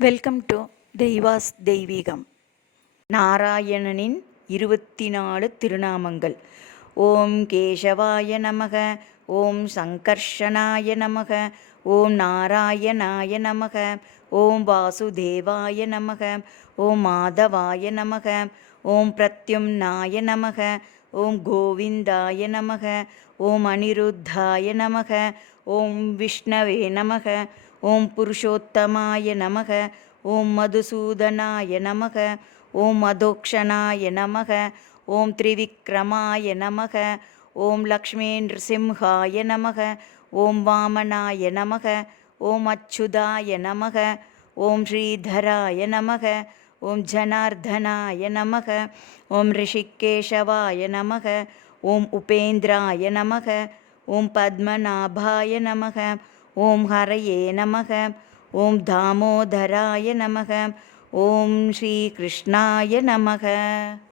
Welcome to தெய்வாஸ் தெய்வீகம் நாராயணனின் இருபத்தி நாலு திருநாமங்கள். ஓம் கேசவாய நமக ஓம் சங்கர்ஷனாய நமக ஓம் நாராயணாய நமக ஓம் வாசுதேவாய நமக ஓம் மாதவாய நமக ஓம் பிரத்யும்னாய நமக ஓம் கோவிந்தாய நமக ஓம் அனிருத்தாய நமக ஓம் விஷ்ணவே நமக ஓம் புருஷோத்தமாய நமக ஓம் மதுசூதனாய நமக ஓம் மதோக்ஷனாய நமக ஓம் திரிவிக்ரமாய நமக ஓம் லக்ஷ்மீ நிருசிம்ஹாய நமக ஓம் வாமனாய நமக ஓம் அச்சுதாய நமக ஓம் ஸ்ரீதராய நமக ஓம் ஜனார்தனாய நமக ஓம் ரிஷிகேஷவாய நமக ஓம் உபேந்திராய நமக ஓம் பத்மநாபாய நமக ஓம் ஹரையே நமக. ஓம் தாமோதராய நமக. ஓம் ஸ்ரீ கிருஷ்ணாய நமக.